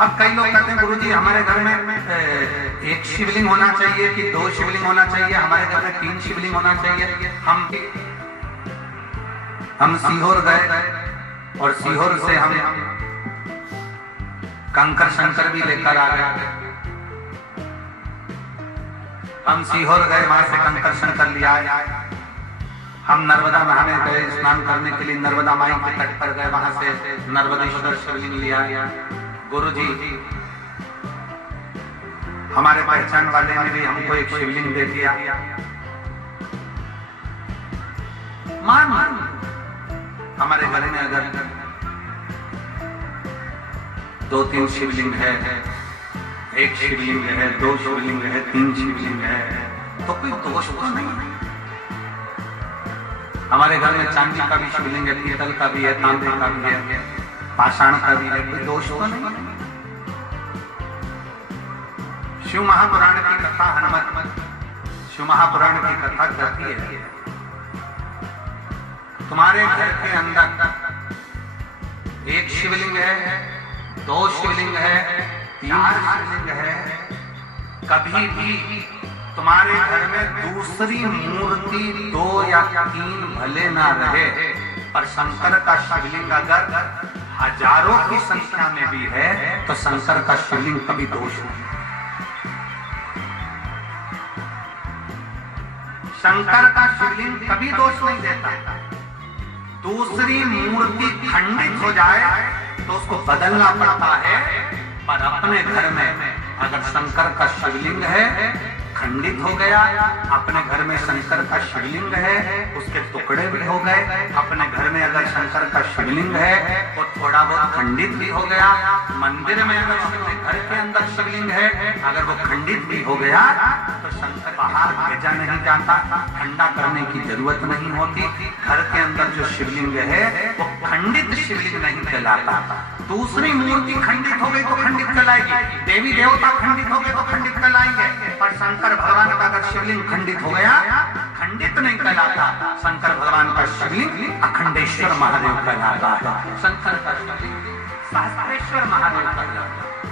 अब कई लोग कहते हैं गुरुजी हमारे घर में एक शिवलिंग होना चाहिए कि 2 शिवलिंग होना चाहिए, हमारे घर में 3 शिवलिंग होना चाहिए। हम सीहोर गए और सीहोर से हम कंकर शंकर भी लेकर आ गए। हम सीहोर गए, वहां से कंकर शंकर लिया। हम नर्मदा नहाने गए, स्नान करने के लिए नर्मदा माई के तट पर गए, वहां से नर्मदेश्वर शिवलिंग लिया। गुरुजी हमारे पहचान वाले ने भी हमको एक शिवलिंग दे दिया। मान हमारे घर में अगर 2-3 शिवलिंग है, 1 शिवलिंग है, 2 शिवलिंग है, 3 शिवलिंग है, तो कोई दोष तो नहीं। हमारे घर में चांदी का भी शिवलिंग है, पीतल का भी है, तांबे का भी है, पाषाण का भी है, कोई दोष तो नहीं। शिव महापुराण की कथा हनुमत शिव महापुराण की कथा कहती है तुम्हारे घर के अंदर 1 शिवलिंग है, 2 शिवलिंग है, 4 शिवलिंग है, कभी भी तुम्हारे घर में दूसरी मूर्ति 2 या 3 भले ना रहे, पर शंकर का शिवलिंग अगर हजारों की संख्या में भी है तो शंकर का शिवलिंग कभी दोष नहीं। शंकर का शिवलिंग कभी दोष नहीं देता। दूसरी मूर्ति खंडित हो जाए तो उसको बदलना पड़ता है, पर अपने घर में अगर शंकर का शिवलिंग है, खंडित हो गया, अपने घर में शंकर का शिवलिंग है, उसके टुकड़े भी हो गए, अपने घर में अगर शंकर का शिवलिंग है वो थोड़ा बहुत खंडित भी हो गया, मंदिर में अगर घर के अंदर शिवलिंग है अगर वो खंडित भी हो गया तो शंकर बाहर भेजा नहीं जाता, ठंडा करने की जरूरत नहीं होती। घर के अंदर जो शिवलिंग है वो खंडित शिवलिंग नहीं कहलाता। दूसरी मूर्ति खंडित हो गई तो खंडित कहलाएगी, देवी देवता खंडित हो गए तो खंडित कहलाएंगे, पर शंकर भगवान का अगर शिवलिंग खंडित हो गया, खंडित नहीं कहलाता। शंकर भगवान का शिवलिंग अखंडेश्वर महादेव कहलाता है। शंकर का शिवलिंग सहस्रेश्वर महादेव कहलाता है।